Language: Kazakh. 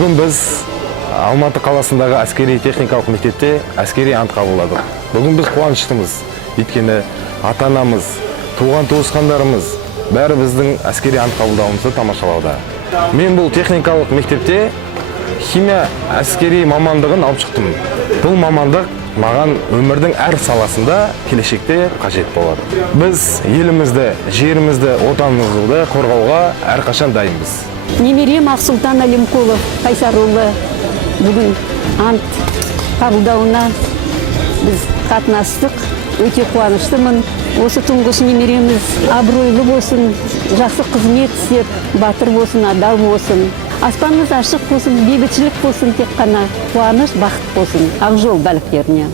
Бүгін біз Алматы қаласындағы әскери техникалық мектепте әскери ант қабылдадық. Бүгін біз қуаныштымыз. Өйткені ата-анамыз, туған туысқандарымыз бәрі біздің әскери ант қабылдауымызды тамашалауда. Мен бұл техникалық мектепте химия әскери мамандығын алып шықтым. Бұл мамандық маған өмірдің әр саласында келешекте қажет болады. Біз елімізді, жерімізді, отанымызды қорғауға әрқашан дайынбыз. Немерем Ақсұлтан Әлімқұлов Қайсарұлы бүгін ант қабылдауына біз қатынастық. Өте қуаныштымын. Осы тұңғыш немереміз абыройлы болсын, жақсы қызмет істеп, батыр болсын, адал болсын. Аспанымыз ашық болсын, бейбітшілік болсын, тек қана қуаныш, бақыт болсын. Ақ жол бәліктеріне.